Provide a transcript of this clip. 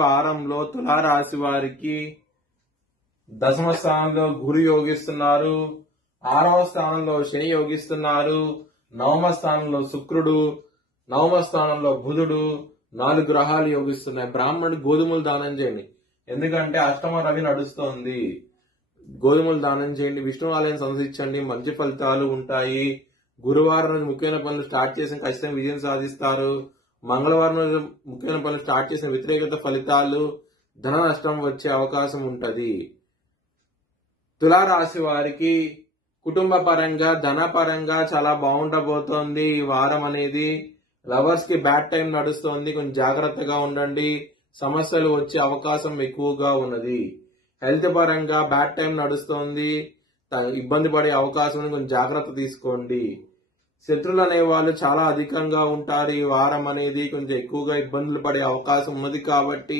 వారంలో తులారాశి వారికి దశమ స్థానంలో గురు యోగిస్తున్నారు, 6వ స్థానంలో శని యోగిస్తున్నారు, 9వ స్థానంలో శుక్రుడు, 9వ స్థానంలో బుధుడు, 4 గ్రహాలు యోగిస్తున్నాయి. బ్రాహ్మణుడు గోధుమలు దానం చేయండి, ఎందుకంటే అష్టమ రవి నడుస్తోంది. గోధుమలు దానం చేయండి, విష్ణు ఆలయం సందర్శించండి, మంచి ఫలితాలు ఉంటాయి. గురువారం రోజు ముఖ్యమైన పనులు స్టార్ట్ చేసిన ఖచ్చితంగా విజయం సాధిస్తారు. మంగళవారం రోజు ముఖ్యమైన పనులు స్టార్ట్ చేసిన వ్యతిరేకత ఫలితాలు, ధన నష్టం వచ్చే అవకాశం ఉంటది. తులారాశి వారికి కుటుంబ పరంగా, ధన పరంగా చాలా బాగుండబోతోంది. ఈ వారం అనేది లవర్స్ కి బ్యాడ్ టైం నడుస్తోంది, కొంచెం జాగ్రత్తగా ఉండండి. సమస్యలు వచ్చే అవకాశం ఎక్కువగా ఉన్నది. హెల్త్ పరంగా బ్యాడ్ టైం నడుస్తోంది, ఇబ్బంది పడే అవకాశం ఉంది, కొంచెం జాగ్రత్త తీసుకోండి. శత్రువులు అనే వాళ్ళు చాలా అధికంగా ఉంటారు. ఈ వారం అనేది కొంచెం ఎక్కువగా ఇబ్బందులు పడే అవకాశం ఉన్నది కాబట్టి